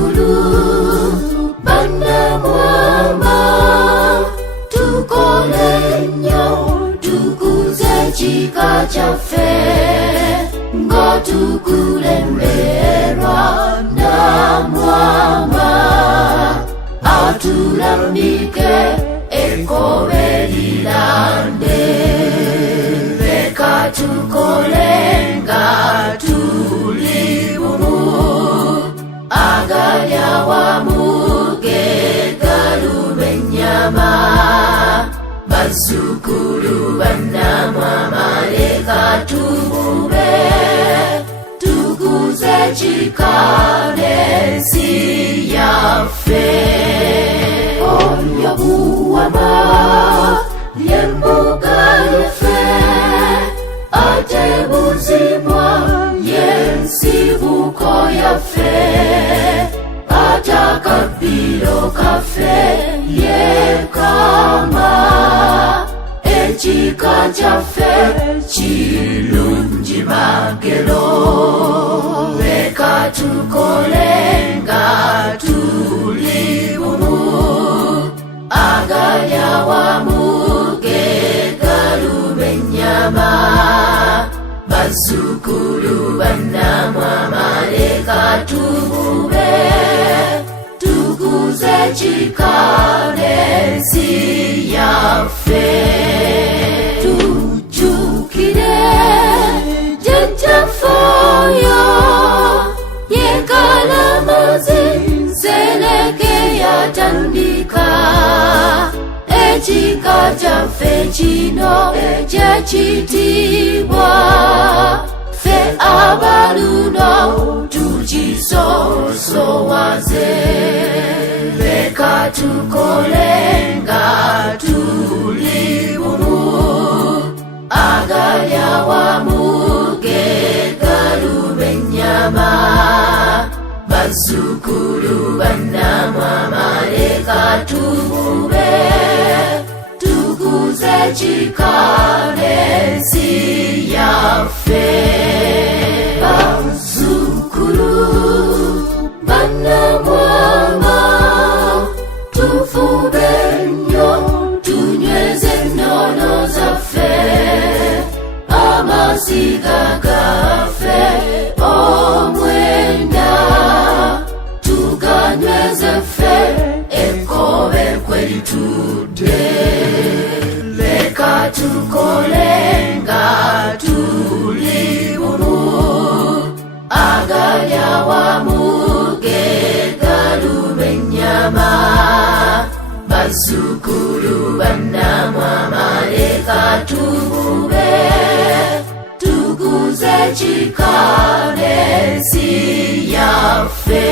bazzukulu bannamwama tukole nnyo tukuze ekika kyaffe nga tukulemberwa Namwama atulambike ekkobe erirande leka tukole nga tuli bumu agalya wamu ge galuma ennyama bazzukulu bannamwama leka tubube tukuze ekika n'ensi yaffe oyo buwama y'embuga yaffe ate buzimwa y'ensibuko yaffe ate akabbiro kaffe yeekama ekika kyaffe kirungi magero leka tukole nga tuli bumu agalya wamu ge galuma ennyama bazzukulu bannamwama leka tubube tukuze ekika n'ensi yaffe tujjukire jjajjaffe oyo yekalamazi Nsereke yatandika ekika kyaffe kino eky'ekitiibwa ffe abaluno tukisoosowaze leka tukole nga tuli bumu agalya wamu ge galuma ennyama bazzukulu bannamwama leka tubube tukuze ekika n'ensi yaffe bazzukulu bannamwama tufube nnyo tunyweze ennono zaffe amasiga gaffe omwenda tuganyweze ffe ekkobe kweritudde leka tukole nga tuli bumu agalya wamu ge galuma ennyama bazzukulu bannamwama leka tubube tukuze ekika n'ensi yaffe